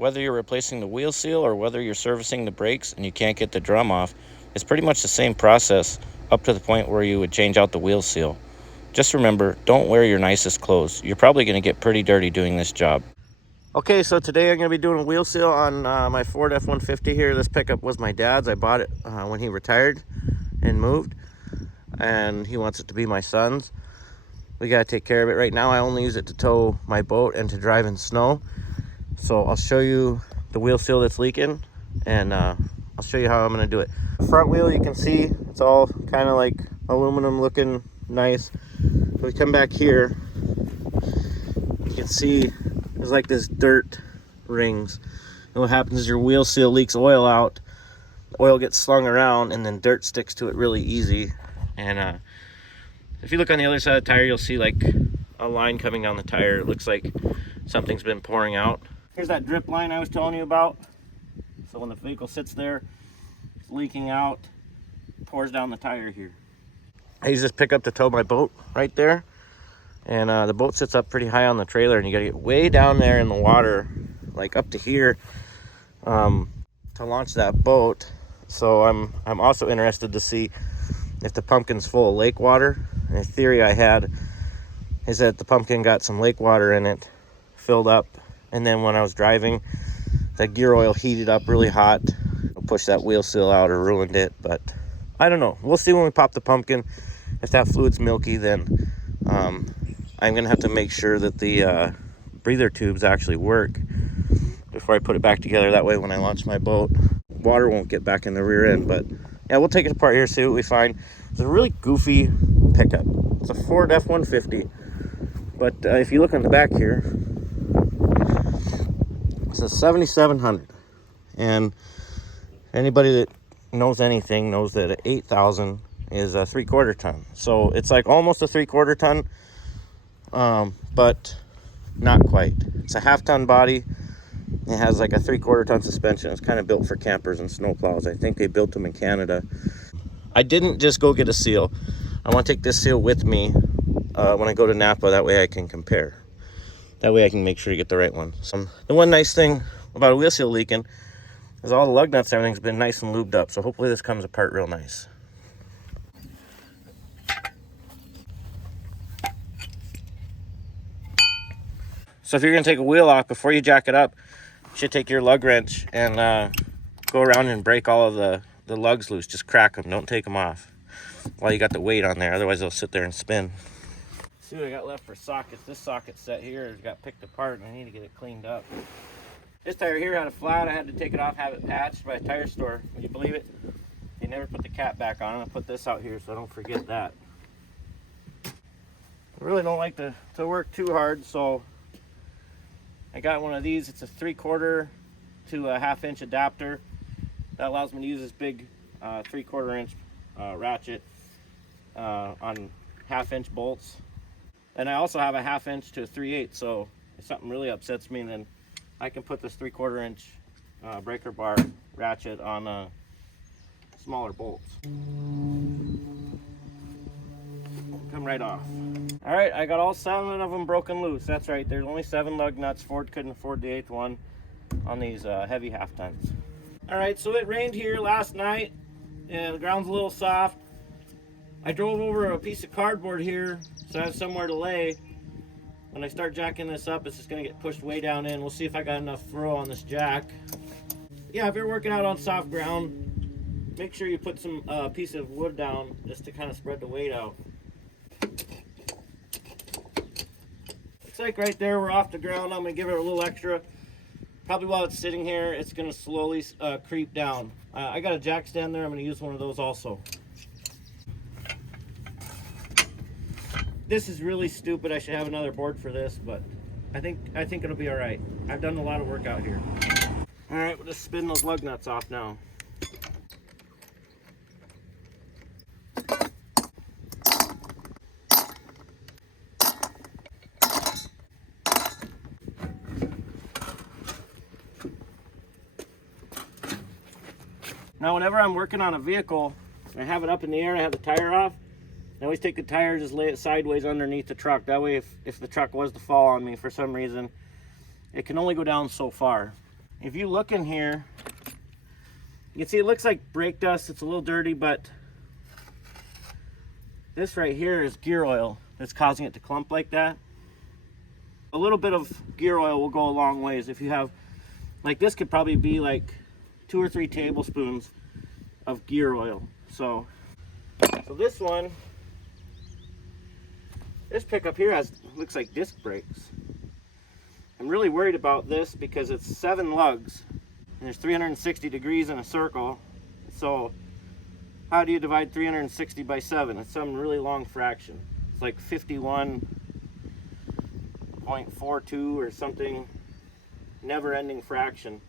Whether you're replacing the wheel seal or whether you're servicing the brakes and you can't get the drum off, it's pretty much the same process up to the point where you would change out the wheel seal. Just remember, don't wear your nicest clothes. You're probably going to get pretty dirty doing this job. Okay, so today I'm going to be doing a wheel seal on my Ford F-150 here. This pickup was my dad's. I bought it when he retired and moved, and he wants it to be my son's. We got to take care of it. Right now I only use it to tow my boat and to drive in snow. So I'll show you the wheel seal that's leaking, and I'll show you how I'm going to do it. The front wheel, you can see it's all kind of like aluminum looking nice. If we come back here, you can see there's like this dirt rings. And what happens is your wheel seal leaks oil out. The oil gets slung around and then dirt sticks to it really easy. And if you look on the other side of the tire, you'll see like a line coming down the tire. It looks like something's been pouring out. Here's that drip line I was telling you about. So when the vehicle sits there, it's leaking out, it pours down the tire here. I use this pickup to tow my boat right there. And the boat sits up pretty high on the trailer, and you gotta get way down there in the water, like up to here, to launch that boat. So I'm also interested to see if the pumpkin's full of lake water. And a theory I had is that the pumpkin got some lake water in it, filled up, and then when I was driving, the gear oil heated up really hot, pushed that wheel seal out or ruined it. But I don't know. We'll see when we pop the pumpkin. If that fluid's milky, then I'm gonna have to make sure that the breather tubes actually work before I put it back together. That way when I launch my boat, water won't get back in the rear end. But yeah, we'll take it apart here, see what we find. It's a really goofy pickup. It's a Ford F-150, but if you look on the back here, it's a 7700, and anybody that knows anything knows that an 8000 is a 3/4 ton. So it's like almost a 3/4 ton, but not quite. It's a 1/2 ton body. It has like a 3/4 ton suspension. It's kind of built for campers and snowplows. I think they built them in Canada. I didn't just go get a seal. I want to take this seal with me when I go to Napa. That way I can compare. That way I can make sure to get the right one. So the one nice thing about a wheel seal leaking is all the lug nuts and everything's been nice and lubed up. So hopefully this comes apart real nice. So if you're going to take a wheel off, before you jack it up, you should take your lug wrench and go around and break all of the lugs loose. Just crack them. Don't take them off while you got the weight on there. Otherwise, they'll sit there and spin. See what I got left for sockets. This socket set here got picked apart, and I need to get it cleaned up. This tire here had a flat. I had to take it off, have it patched by a tire store. Would you believe it? They never put the cap back on. I'm going to put this out here so I don't forget that. I really don't like to work too hard, so I got one of these. It's a 3/4 to a 1/2 inch adapter. That allows me to use this big 3/4 inch ratchet on 1/2 inch bolts. And I also have a 1/2 inch to a 3/8. So if something really upsets me, then I can put this 3/4 inch breaker bar ratchet on smaller bolts. Come right off. All right, I got all 7 of them broken loose. That's right, there's only 7 lug nuts. Ford couldn't afford the 8th one on these heavy 1/2 tons. All right, so it rained here last night and the ground's a little soft. I drove over a piece of cardboard here so I have somewhere to lay. When I start jacking this up, it's just gonna get pushed way down in. We'll see if I got enough throw on this jack. Yeah, if you're working out on soft ground, make sure you put some piece of wood down just to kind of spread the weight out. It's like right there, we're off the ground. I'm gonna give it a little extra. Probably while it's sitting here, it's gonna slowly creep down. I got a jack stand there. I'm gonna use one of those also. This is really stupid. I should have another board for this, but I think it'll be all right. I've done a lot of work out here. All right, we'll just spin those lug nuts off now. Now, whenever I'm working on a vehicle, I have it up in the air, I have the tire off, I always take the tire, just lay it sideways underneath the truck. That way, if the truck was to fall on me for some reason, it can only go down so far. if you look in here, you can see it looks like brake dust. It's a little dirty, but this right here is gear oil that's causing it to clump like that. A little bit of gear oil will go a long ways. If you have, like this could probably be like 2 or 3 tablespoons of gear oil. So this one, this pickup here looks like disc brakes. I'm really worried about this because it's 7 lugs and there's 360 degrees in a circle. So how do you divide 360 by 7? It's some really long fraction. It's like 51.42 or something, never-ending fraction.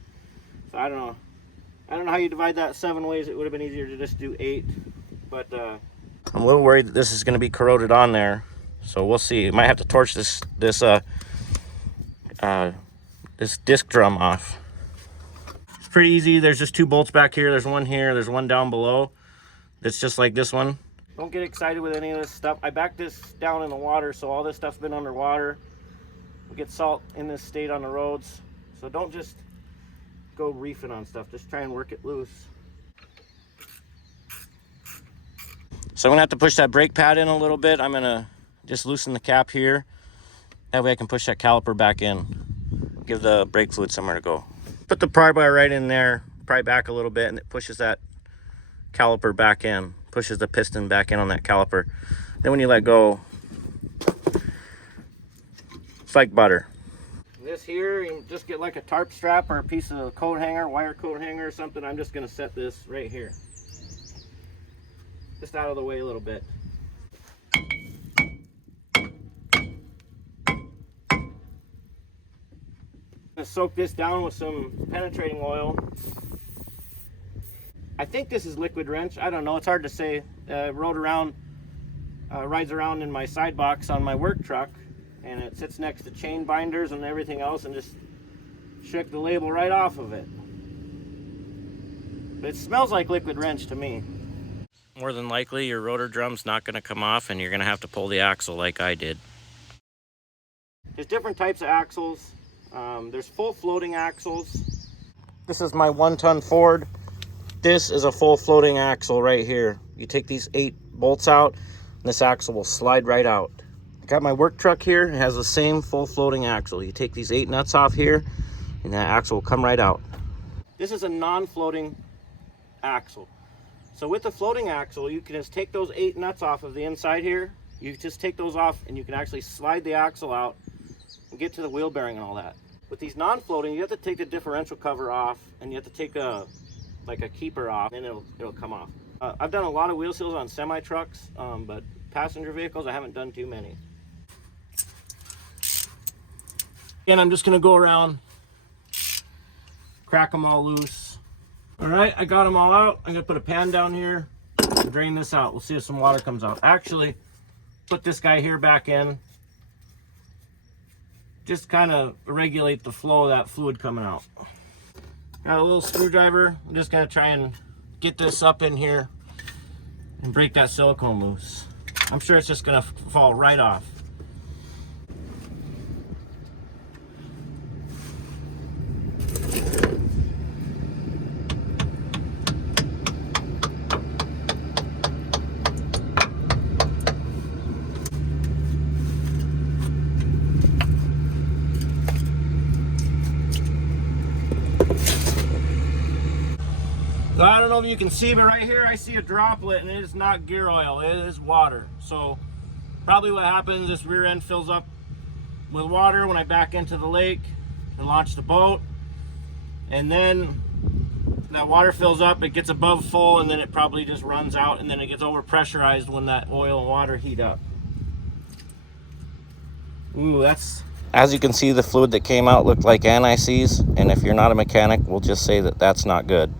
So I don't know how you divide that 7 ways. It would have been easier to just do 8, but I'm a little worried that this is going to be corroded on there. So we'll see. You might have to torch this disc drum off. It's pretty easy. There's just 2 bolts back here. There's one here. There's one down below. It's just like this one. Don't get excited with any of this stuff. I backed this down in the water, so all this stuff's been underwater. We get salt in this state on the roads, so don't just go reefing on stuff. Just try and work it loose. So I'm gonna have to push that brake pad in a little bit. I'm gonna just loosen the cap here. That way I can push that caliper back in. Give the brake fluid somewhere to go. Put the pry bar right in there, pry back a little bit, and it pushes that caliper back in. Pushes the piston back in on that caliper. Then when you let go, it's like butter. This here, you just get like a tarp strap or a piece of coat hanger, wire coat hanger or something. I'm just gonna set this right here. Just out of the way a little bit. I'm gonna soak this down with some penetrating oil. I think this is liquid wrench. I don't know, it's hard to say. Rides around in my side box on my work truck, and it sits next to chain binders and everything else, and just shook the label right off of it. But it smells like liquid wrench to me. More than likely your rotor drum's not going to come off, and you're going to have to pull the axle like I did. There's different types of axles. There's full floating axles. This is my 1-ton Ford. This is a full floating axle right here. You take these 8 bolts out, and this axle will slide right out. I got my work truck here. It has the same full floating axle. You take these 8 nuts off here, and that axle will come right out. This is a non-floating axle. So with the floating axle, you can just take those 8 nuts off of the inside here. You just take those off, and you can actually slide the axle out and get to the wheel bearing and all that. With these non-floating, you have to take the differential cover off, and you have to take a keeper off, and it'll come off. I've done a lot of wheel seals on semi-trucks, but passenger vehicles, I haven't done too many. And I'm just gonna go around, crack them all loose. All right, I got them all out. I'm gonna put a pan down here and drain this out. We'll see if some water comes out. Actually, put this guy here back in. Just kind of regulate the flow of that fluid coming out. Got a little screwdriver. I'm just gonna try and get this up in here and break that silicone loose. I'm sure it's just gonna fall right off. I don't know if you can see, but right here I see a droplet, and it is not gear oil, it is water. So probably what happens, this rear end fills up with water when I back into the lake and launch the boat, and then that water fills up, it gets above full, and then it probably just runs out, and then it gets over pressurized when that oil and water heat up. Ooh, that's... As you can see, the fluid that came out looked like anti-seize, and if you're not a mechanic, we'll just say that that's not good.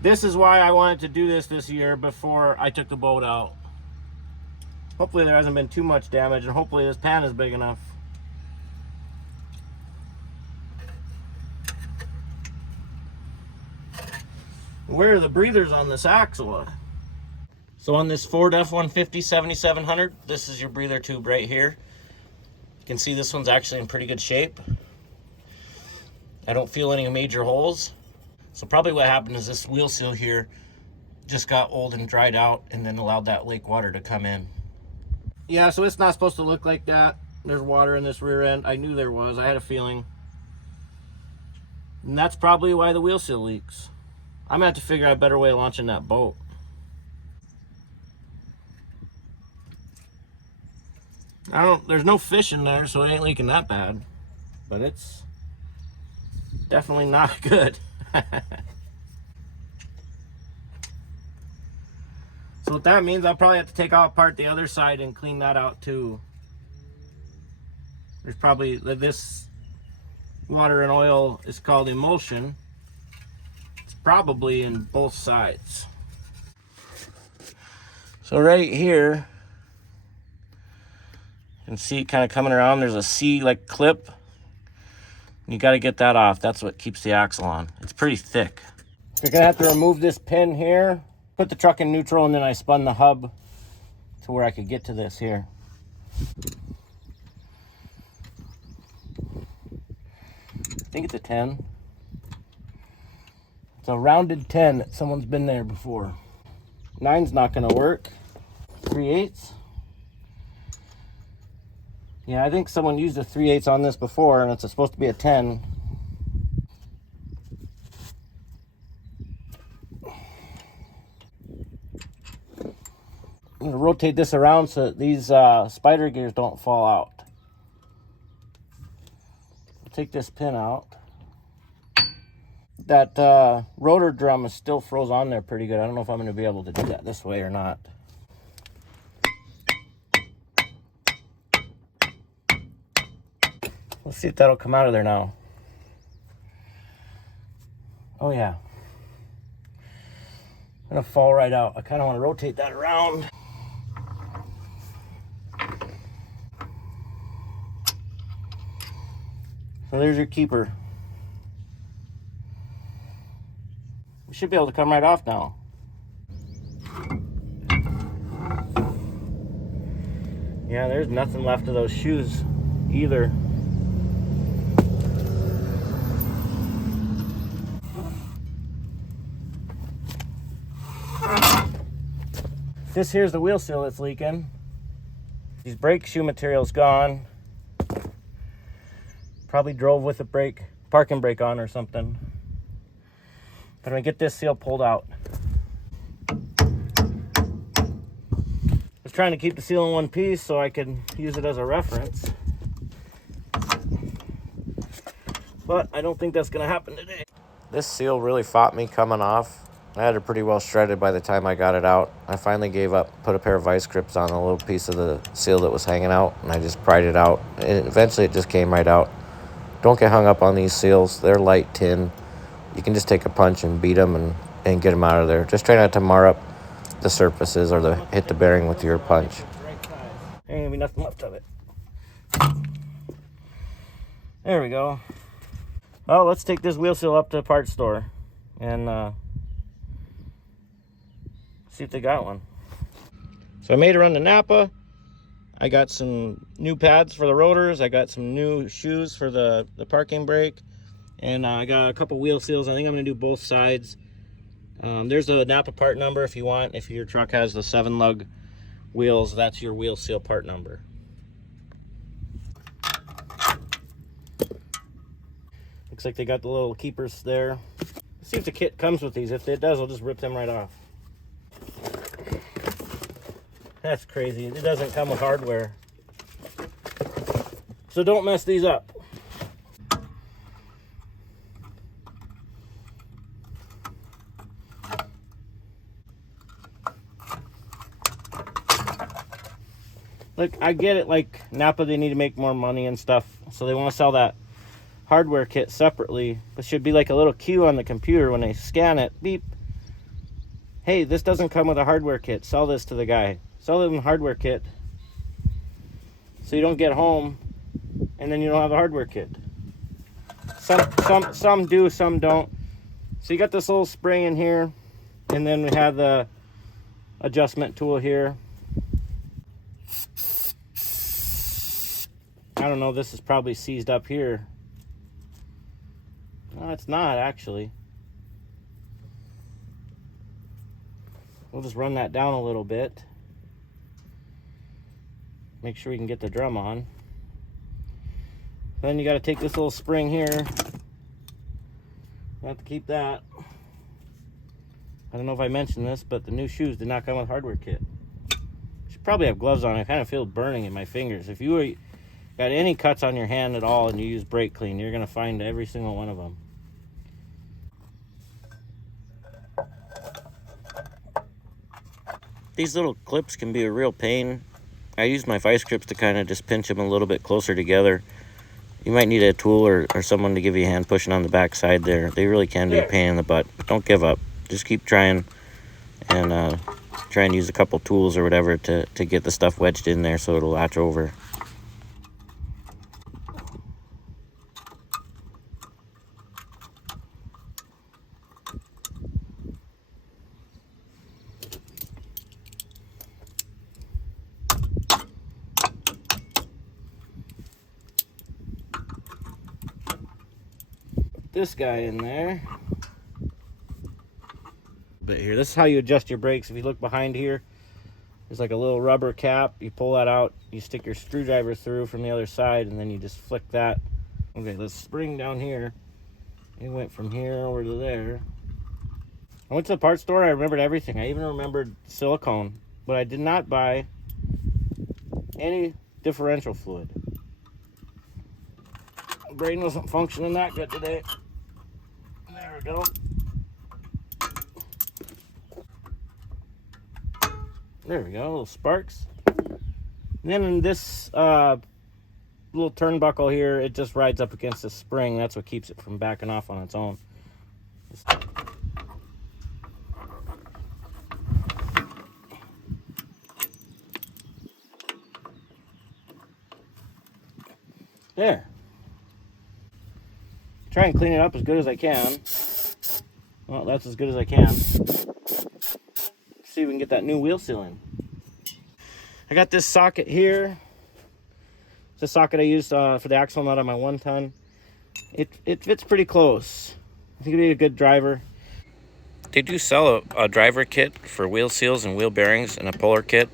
This is why I wanted to do this year before I took the boat out. Hopefully there hasn't been too much damage, and hopefully this pan is big enough. Where are the breathers on this axle? So on this Ford F-150 7700, this is your breather tube right here. You can see this one's actually in pretty good shape. I don't feel any major holes. So probably what happened is this wheel seal here just got old and dried out and then allowed that lake water to come in. Yeah, so it's not supposed to look like that. There's water in this rear end. I knew there was. I had a feeling. And that's probably why the wheel seal leaks. I'm gonna have to figure out a better way of launching that boat. There's no fish in there, so it ain't leaking that bad. But it's definitely not good. So what that means, I'll probably have to take apart the other side and clean that out too. There's probably, this water and oil is called emulsion. It's probably in both sides. So right here, you can see it kind of coming around. There's a C-like clip. You got to get that off. That's what keeps the axle on. It's pretty thick. You're going to have to remove this pin here, put the truck in neutral, and then I spun the hub to where I could get to this here. I think it's a 10. It's a rounded 10. Someone's been there before. 9's not going to work. 3/8. Yeah, I think someone used a 3/8 on this before, and it's supposed to be a 10. I'm going to rotate this around so that these spider gears don't fall out. I'll take this pin out. That rotor drum is still froze on there pretty good. I don't know if I'm going to be able to do that this way or not. Let's see if that'll come out of there now. Oh yeah. Gonna fall right out. I kind of want to rotate that around. So there's your keeper. We should be able to come right off now. Yeah, there's nothing left of those shoes either. This here's the wheel seal that's leaking. These brake shoe material's gone. Probably drove with the parking brake on or something. But I'm gonna get this seal pulled out. I was trying to keep the seal in one piece so I could use it as a reference. But I don't think that's gonna happen today. This seal really fought me coming off. I had it pretty well shredded by the time I got it out. I finally gave up, put a pair of vice grips on a little piece of the seal that was hanging out, and I just pried it out. And eventually it just came right out. Don't get hung up on these seals. They're light tin. You can just take a punch and beat them and get them out of there. Just try not to mar up the surfaces or hit the bearing with your punch. There ain't gonna be nothing left of it. There we go. Well, let's take this wheel seal up to the parts store and see if they got one. So I made a run to Napa. I got some new pads for the rotors. I got some new shoes for the parking brake. And I got a couple wheel seals. I think I'm going to do both sides. There's the Napa part number if you want. If your truck has the 7-lug wheels, that's your wheel seal part number. Looks like they got the little keepers there. Let's see if the kit comes with these. If it does, I'll just rip them right off. That's crazy. It doesn't come with hardware. So don't mess these up. Look, I get it, like Napa, they need to make more money and stuff, so they want to sell that hardware kit separately. But should be like a little cue on the computer when they scan it. Beep. Hey, this doesn't come with a hardware kit. Sell this to the guy. Sell them a hardware kit. So you don't get home and then you don't have a hardware kit. Some do, some don't. So you got this little spring in here, and then we have the adjustment tool here. I don't know, this is probably seized up here. No, it's not actually. We'll just run that down a little bit. Make sure we can get the drum on. Then you got to take this little spring here. You have to keep that. I don't know if I mentioned this, but the new shoes did not come with hardware kit. Should probably have gloves on. I kind of feel burning in my fingers. If you got any cuts on your hand at all and you use brake clean, you're going to find every single one of them. These little clips can be a real pain. I use my vice grips to kind of just pinch them a little bit closer together. You might need a tool or someone to give you a hand pushing on the back side there. They really can be a pain in the butt. Don't give up. Just keep trying and try and use a couple tools or whatever to get the stuff wedged in there so it'll latch over. This guy in there. But here, this is how you adjust your brakes. If you look behind here, there's like a little rubber cap. You pull that out, you stick your screwdriver through from the other side, and then you just flick that. Okay, this spring down here, it went from here over to there. I went to the parts store, I remembered everything. I even remembered silicone, but I did not buy any differential fluid. Brain wasn't functioning that good today. There we go. There we go, little sparks. And then in this little turnbuckle here, it just rides up against the spring. That's what keeps it from backing off on its own. There. Try and clean it up as good as I can. Well, that's as good as I can. See if we can get that new wheel seal in. I got this socket here. It's a socket I used for the axle nut on my 1-ton. It fits pretty close. I think it'd be a good driver. They do sell a driver kit for wheel seals and wheel bearings and a puller kit.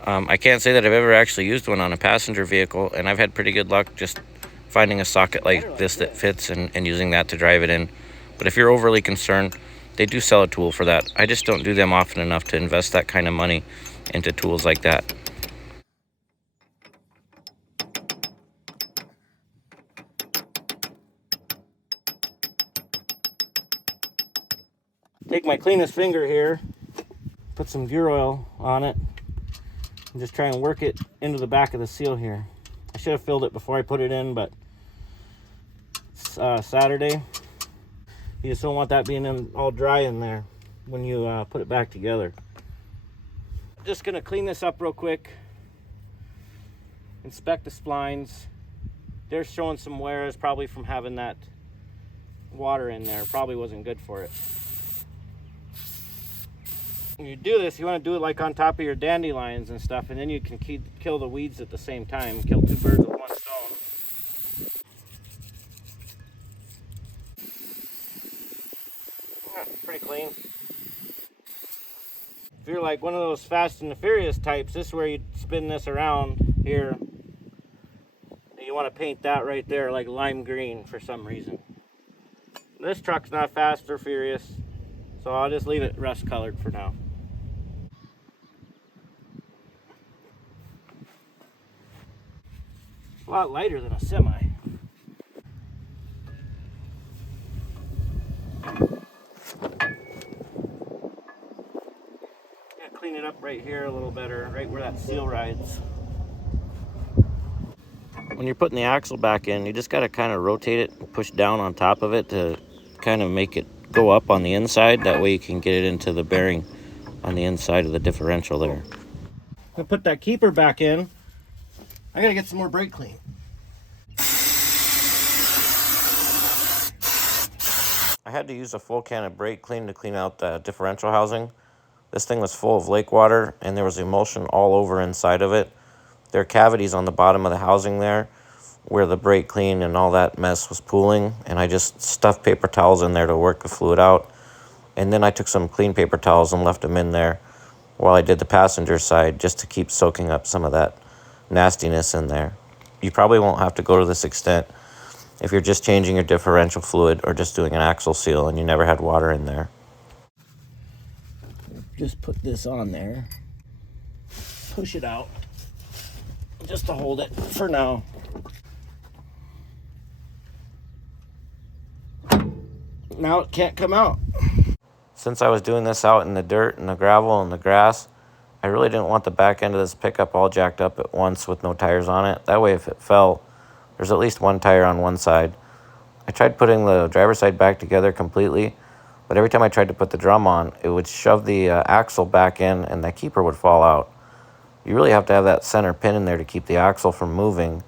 I can't say that I've ever actually used one on a passenger vehicle, and I've had pretty good luck just finding a socket like this that fits and using that to drive it in. But if you're overly concerned, they do sell a tool for that. I just don't do them often enough to invest that kind of money into tools like that. Take my cleanest finger here, put some gear oil on it, and just try and work it into the back of the seal here. I should have filled it before I put it in, but it's Saturday. You just don't want that being all dry in there when you put it back together. Just gonna clean this up real quick. Inspect the splines. They're showing some wears, probably from having that water in there. Probably wasn't good for it. When you do this, you want to do it like on top of your dandelions and stuff, and then you can kill the weeds at the same time. Kill two birds with one stone. Pretty clean. If you're like one of those Fast and the Furious types, this is where you spin this around here. And you want to paint that right there like lime green for some reason. This truck's not Fast or Furious, so I'll just leave it rust colored for now. A lot lighter than a semi. Clean it up right here a little better, right where that seal rides. When you're putting the axle back in, you just got to kind of rotate it and push down on top of it to kind of make it go up on the inside. That way you can get it into the bearing on the inside of the differential there. I'll put that keeper back in. I got to get some more brake clean. I had to use a full can of brake clean to clean out the differential housing. This thing was full of lake water, and there was emulsion all over inside of it. There are cavities on the bottom of the housing there, where the brake clean and all that mess was pooling, and I just stuffed paper towels in there to work the fluid out. And then I took some clean paper towels and left them in there while I did the passenger side, just to keep soaking up some of that nastiness in there. You probably won't have to go to this extent if you're just changing your differential fluid or just doing an axle seal and you never had water in there. Just put this on there, push it out just to hold it for now. Now it can't come out. Since I was doing this out in the dirt and the gravel and the grass, I really didn't want the back end of this pickup all jacked up at once with no tires on it. That way if it fell, there's at least one tire on one side. I tried putting the driver's side back together completely, but every time I tried to put the drum on, it would shove the axle back in and the keeper would fall out. You really have to have that center pin in there to keep the axle from moving.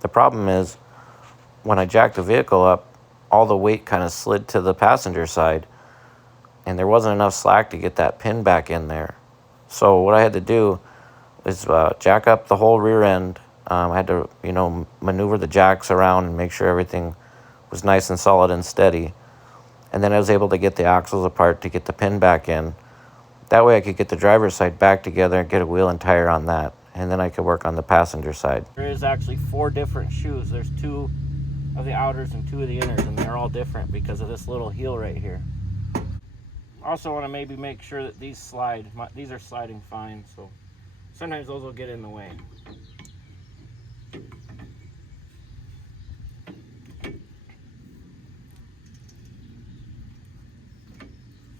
The problem is, when I jacked the vehicle up, all the weight kind of slid to the passenger side, and there wasn't enough slack to get that pin back in there. So what I had to do is jack up the whole rear end. I had to, maneuver the jacks around and make sure everything was nice and solid and steady. And then I was able to get the axles apart to get the pin back in. That way I could get the driver's side back together and get a wheel and tire on that. And then I could work on the passenger side. There is actually 4 different shoes. There's 2 of the outers and 2 of the inners, and they're all different because of this little heel right here. Also want to maybe make sure that these slide. These are sliding fine, so sometimes those will get in the way.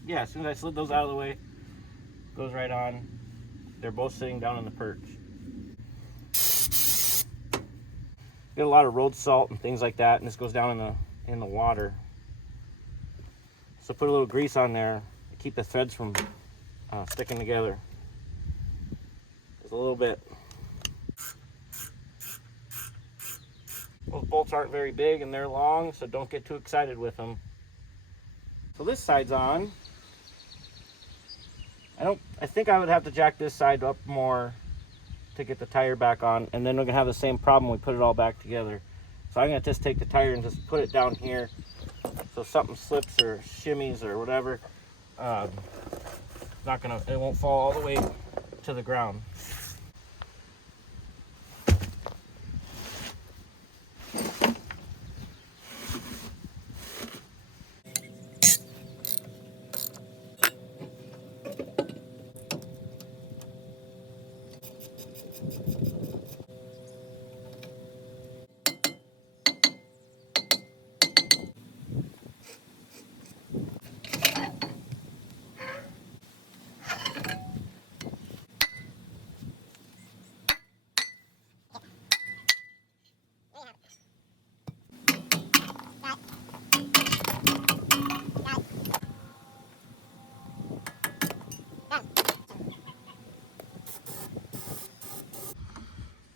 Yeah, as soon as I slid those out of the way, goes right on. They're both sitting down on the perch. Get a lot of road salt and things like that, and this goes down in the water. So put a little grease on there to keep the threads from sticking together. Just a little bit. Those bolts aren't very big and they're long, so don't get too excited with them. So this side's on. I think I would have to jack this side up more to get the tire back on, and then we're gonna have the same problem when we put it all back together. So I'm gonna just take the tire and just put it down here, so if something slips or shimmies or whatever, it won't fall all the way to the ground.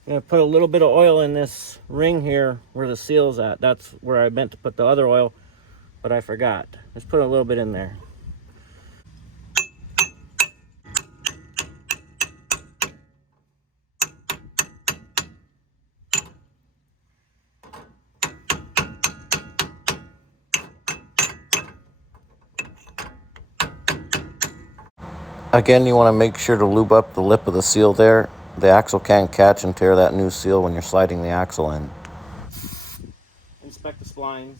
I'm gonna put a little bit of oil in this ring here where the seal's at. That's where I meant to put the other oil, but I forgot. Let's put a little bit in there. Again, you want to make sure to lube up the lip of the seal there. The axle can't catch and tear that new seal when you're sliding the axle in. Inspect the splines.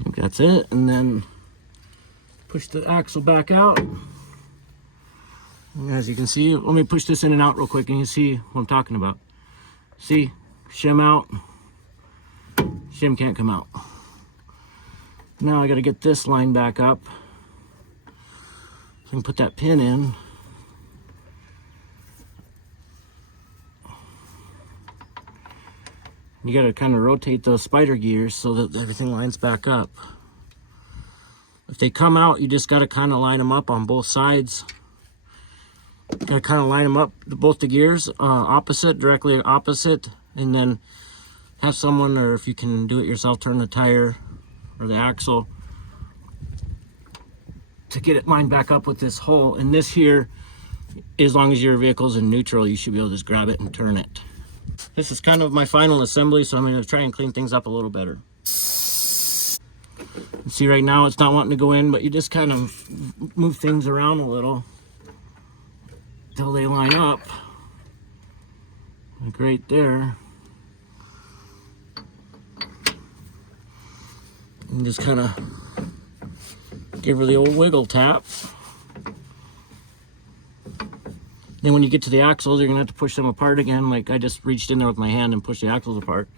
I think that's it, and then push the axle back out. And as you can see, let me push this in and out real quick and you see what I'm talking about. See, shim out, shim can't come out. Now I got to get this line back up so I can put that pin in. You got to kind of rotate those spider gears so that everything lines back up. If they come out, you just got to kind of line them up on both sides. Got to kind of line them up, both the gears, opposite, directly opposite, and then have someone, or if you can do it yourself, turn the tire or the axle to get it lined back up with this hole. And this here, as long as your vehicle's in neutral, you should be able to just grab it and turn it. This is kind of my final assembly, so I'm going to try and clean things up a little better. You see right now it's not wanting to go in, but you just kind of move things around a little until they line up. Like right there. And just kind of give her the old wiggle tap. Then when you get to the axles, you're going to have to push them apart again. Like I just reached in there with my hand and pushed the axles apart.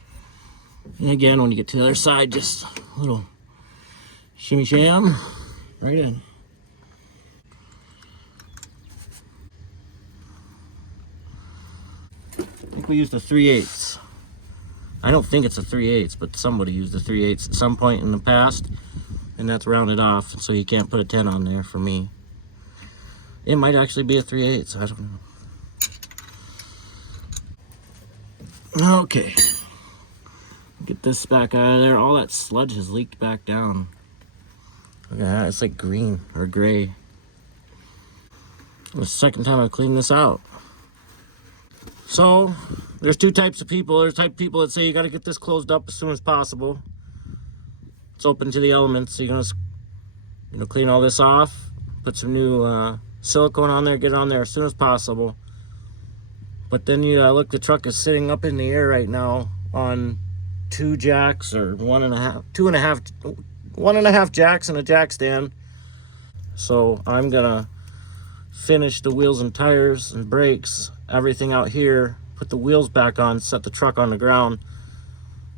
And again, when you get to the other side, just a little shimmy sham right in. I think we used a 3/8. I don't think it's a 3/8, but somebody used a 3/8 at some point in the past, and that's rounded off, so you can't put a 10 on there for me. It might actually be a 3/8, I don't know. Okay. Get this back out of there. All that sludge has leaked back down. Look at that, it's like green or gray. It's the second time I've cleaned this out. So, there's two types of people. There's type of people that say you got to get this closed up as soon as possible. It's open to the elements, so you're gonna clean all this off, put some new silicone on there, get it on there as soon as possible. But then you look, the truck is sitting up in the air right now on 2 jacks or 1.5 jacks and a jack stand. So I'm gonna finish the wheels and tires and brakes, everything out here, put the wheels back on, set the truck on the ground,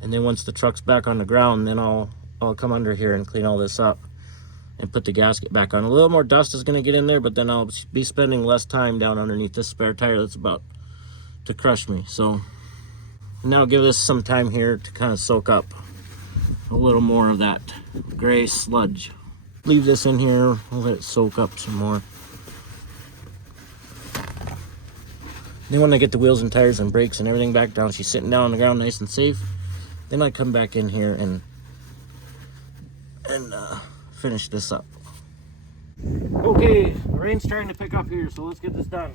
and then once the truck's back on the ground, then I'll come under here and clean all this up and put the gasket back on. A little more dust is going to get in there, but then I'll be spending less time down underneath this spare tire that's about to crush me. So now give this some time here to kind of soak up a little more of that gray sludge. Leave this in here, we'll let it soak up some more. Then when I get the wheels and tires and brakes and everything back down, she's sitting down on the ground nice and safe, then I come back in here and finish this up. Okay, the rain's starting to pick up here, so let's get this done.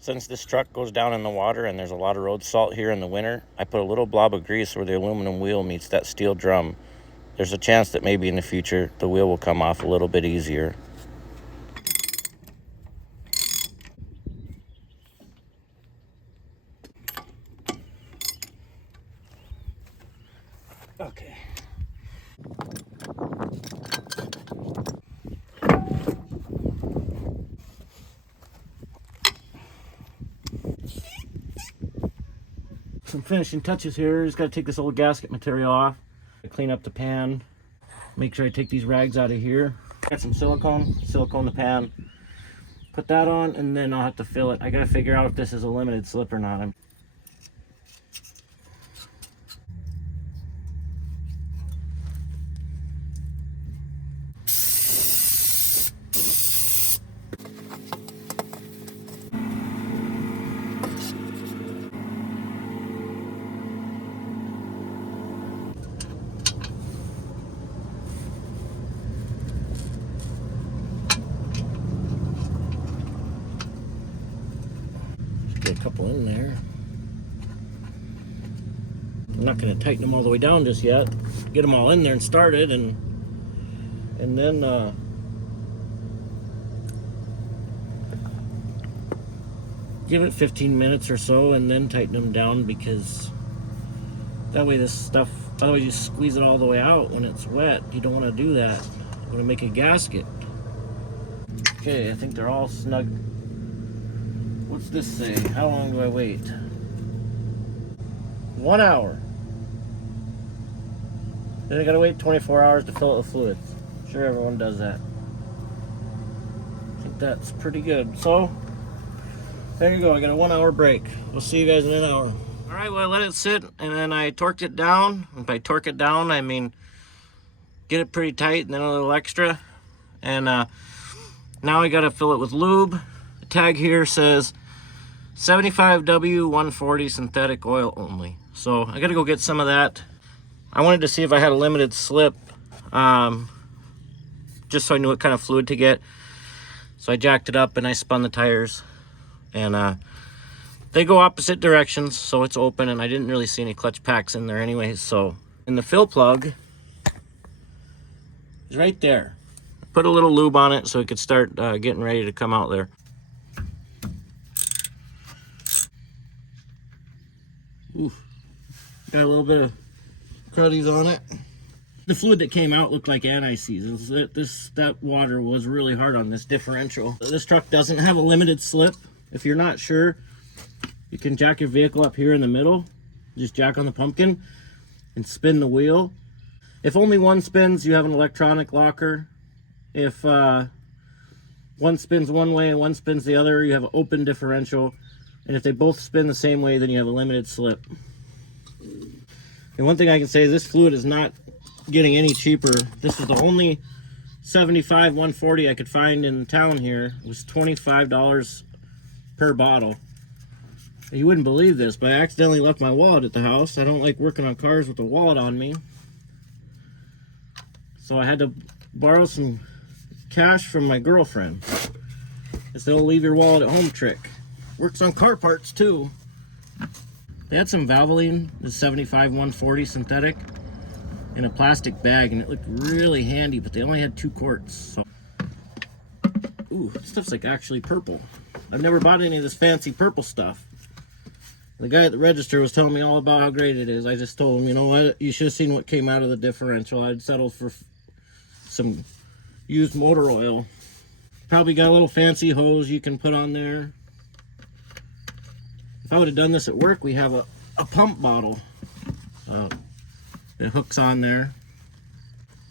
Since this truck goes down in the water and there's a lot of road salt here in the winter, I put a little blob of grease where the aluminum wheel meets that steel drum. There's a chance that maybe in the future the wheel will come off a little bit easier. Okay. Some finishing touches here. Just got to take this old gasket material off, clean up the pan, make sure I take these rags out of here. Got some silicone the pan, put that on, and then I'll have to fill it. I got to figure out if this is a limited slip or not. Get a couple in there. I'm not going to tighten them all the way down just yet. Get them all in there and started, and then give it 15 minutes or so, and then tighten them down, because that way this stuff, otherwise you squeeze it all the way out when it's wet. You don't want to do that. You want to make a gasket. Okay, I think they're all snug. What's this say? How long do I wait? 1 hour. Then I gotta wait 24 hours to fill it with fluids. I'm sure everyone does that. I think that's pretty good. So, There you go, I got a 1 hour break. We'll see you guys in an hour. All right, well, I let it sit and then I torqued it down. And by torque it down, I mean get it pretty tight and then a little extra. And now I gotta fill it with lube. The tag here says 75W140 synthetic oil only. So I gotta go get some of that. I wanted to see if I had a limited slip, just so I knew what kind of fluid to get. So I jacked it up and I spun the tires. And they go opposite directions, so it's open, and I didn't really see any clutch packs in there anyways. So, and the fill plug is right there. Put a little lube on it so it could start getting ready to come out there. Oof. Got a little bit of cruddies on it. The fluid that came out looked like anti-seize. That water was really hard on this differential. This truck doesn't have a limited slip. If you're not sure, you can jack your vehicle up here in the middle. Just jack on the pumpkin and spin the wheel. If only one spins, you have an electronic locker. If one spins one way and one spins the other, you have an open differential. And if they both spin the same way, then you have a limited slip. And one thing I can say is this fluid is not getting any cheaper. This is the only 75-140 I could find in town here. It was $25 per bottle. You wouldn't believe this, but I accidentally left my wallet at the house. I don't like working on cars with a wallet on me. So I had to borrow some cash from my girlfriend. It's the old leave your wallet at home trick. Works on car parts too. They had some Valvoline, the 75-140 synthetic, in a plastic bag, and it looked really handy, but they only had 2 quarts. So. Ooh, this stuff's like actually purple. I've never bought any of this fancy purple stuff. The guy at the register was telling me all about how great it is. I just told him, you know what, you should have seen what came out of the differential. I'd settled for some used motor oil. Probably got a little fancy hose you can put on there. If I would have done this at work, we have a pump bottle that hooks on there.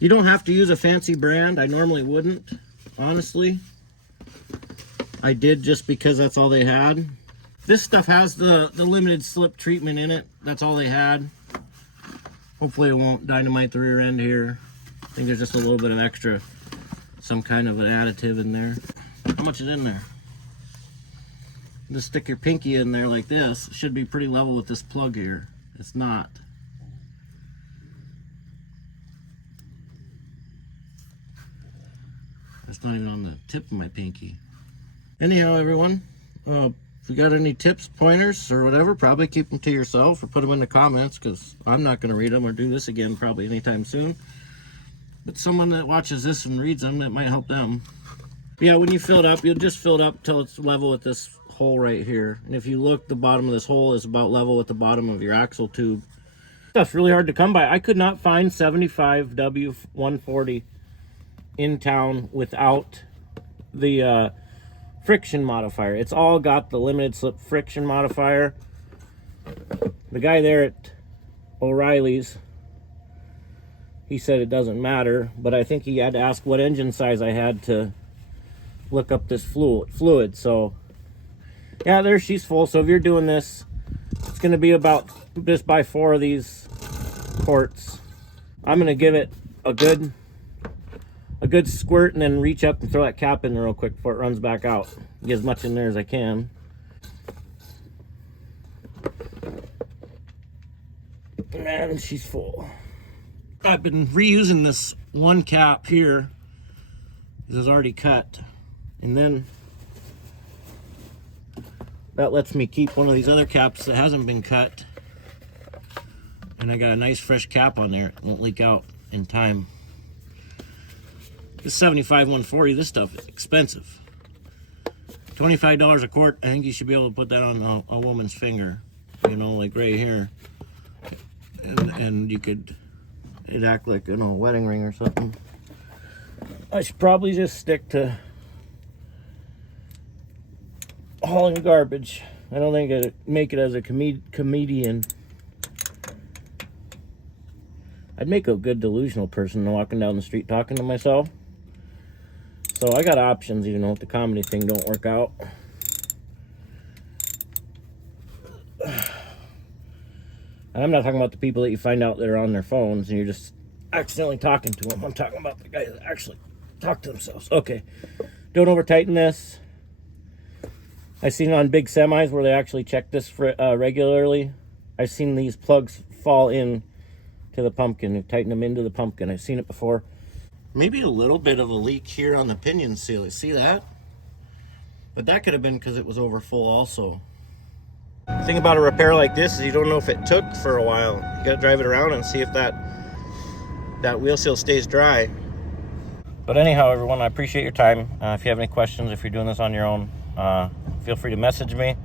You don't have to use a fancy brand. I normally wouldn't, honestly. I did just because that's all they had. This stuff has the limited slip treatment in it. That's all they had. Hopefully it won't dynamite the rear end here. I think there's just a little bit of extra, some kind of an additive in there. How much is in there? Just stick your pinky in there like this. It should be pretty level with this plug here. It's not. It's not even on the tip of my pinky. Anyhow, everyone, if you got any tips, pointers, or whatever, probably keep them to yourself or put them in the comments, because I'm not going to read them or do this again probably anytime soon. But someone that watches this and reads them, it might help them. But yeah, when you fill it up, you'll just fill it up till it's level with this hole right here. And if you look, the bottom of this hole is about level with the bottom of your axle tube. Stuff's really hard to come by. I could not find 75W140 in town without the friction modifier. It's all got the limited slip friction modifier. The guy there at O'Reilly's, he said it doesn't matter, but I think he had to ask what engine size I had to look up this fluid. So yeah, there she's full. So if you're doing this, it's going to be about, just buy 4 of these quarts. I'm going to give it a good squirt and then reach up and throw that cap in there real quick before it runs back out. Get as much in there as I can. And she's full. I've been reusing this one cap here. This is already cut. And then that lets me keep one of these other caps that hasn't been cut. And I got a nice fresh cap on there. It won't leak out in time. This 75-140, this stuff is expensive. $25 a quart. I think you should be able to put that on a woman's finger, you know, like right here. And you could, it'd act like, you know, a wedding ring or something. I should probably just stick to hauling garbage. I don't think I'd make it as a comedian. I'd make a good delusional person walking down the street talking to myself. So I got options, even though if the comedy thing don't work out. And I'm not talking about the people that you find out that are on their phones and you're just accidentally talking to them. I'm talking about the guys that actually talk to themselves. Okay, don't over tighten this. I've seen it on big semis where they actually check this for, regularly. I've seen these plugs fall in to the pumpkin and tighten them into the pumpkin. I've seen it before. Maybe a little bit of a leak here on the pinion seal. You see that? But that could have been because it was over full also. The thing about a repair like this is you don't know if it took for a while. You gotta drive it around and see if that wheel seal stays dry. But anyhow, everyone, I appreciate your time. If you have any questions, if you're doing this on your own, feel free to message me.